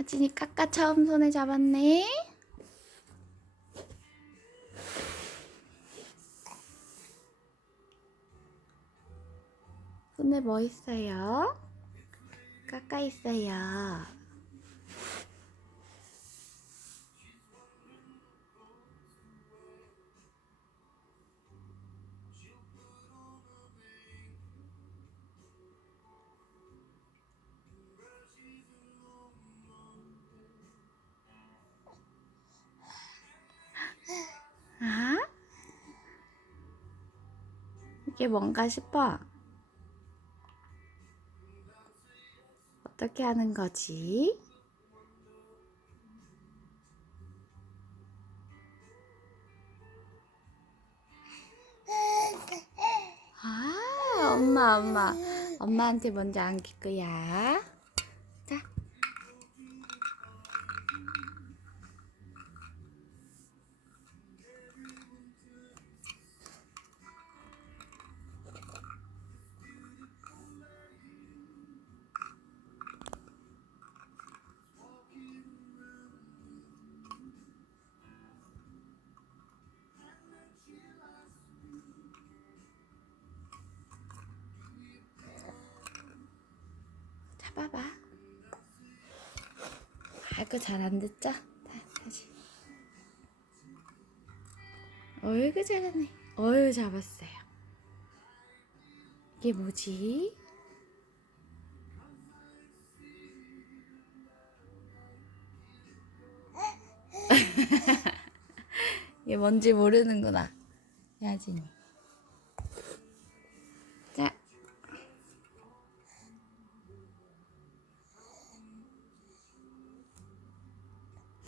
하진이 까까 처음 손에 잡았네. 손에 뭐 있어요? 까까 있어요. 이게 뭔가 싶어. 어떻게 하는 거지? 아, 엄마, 엄마. 엄마한테 먼저 안길 거야. 잡아봐. 아이고 잘안 듣죠? 자, 다시. 어이구 잘하네. 어유 잡았어요. 이게 뭐지? 이게 뭔지 모르는구나. 야진이.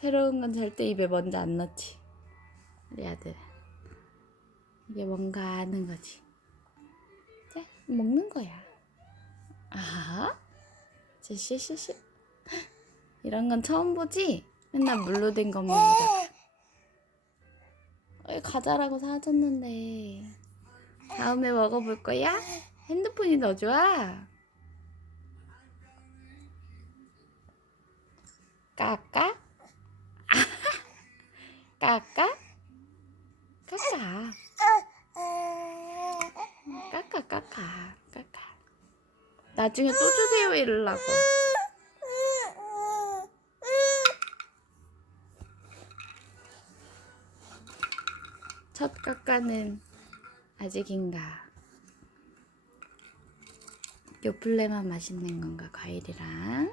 새로운 건 절대 입에 먼저 안 넣지. 우리 아들. 이게 뭔가 하는 거지. 자, 먹는 거야. 아하. 씨씨씨씨. 이런 건 처음 보지? 맨날 물로 된 것만 보다. 과자라고 사줬는데. 다음에 먹어볼 거야? 핸드폰이 더 좋아? 까까? 까까? 까까. 까까, 까까. 나중에 또 주세요, 이러려고. 첫 까까는 아직인가? 요플레만 맛있는 건가, 과일이랑?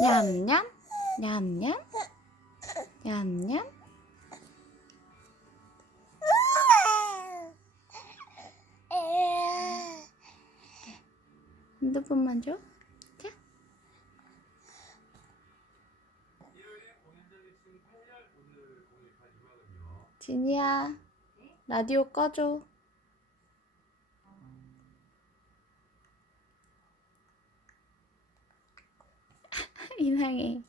냠냠? 냠냠? 냠냠? 핸드폰만 줘? 자 진이야 라디오 꺼줘 이상해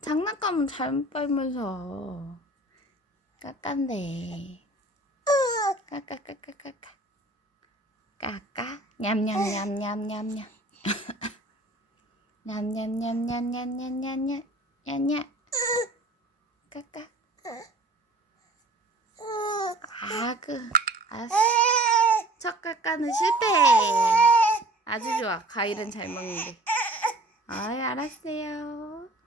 장난감은 잘못 빨면서 까깐데 까까까까까까 까까 냠냠냠냠냠냠 냠냠냠냠냠냠냠냠 냠냠 까까 아그 알았어 첫 까까는 실패 아주 좋아 과일은 잘 먹는데 아이 알았어요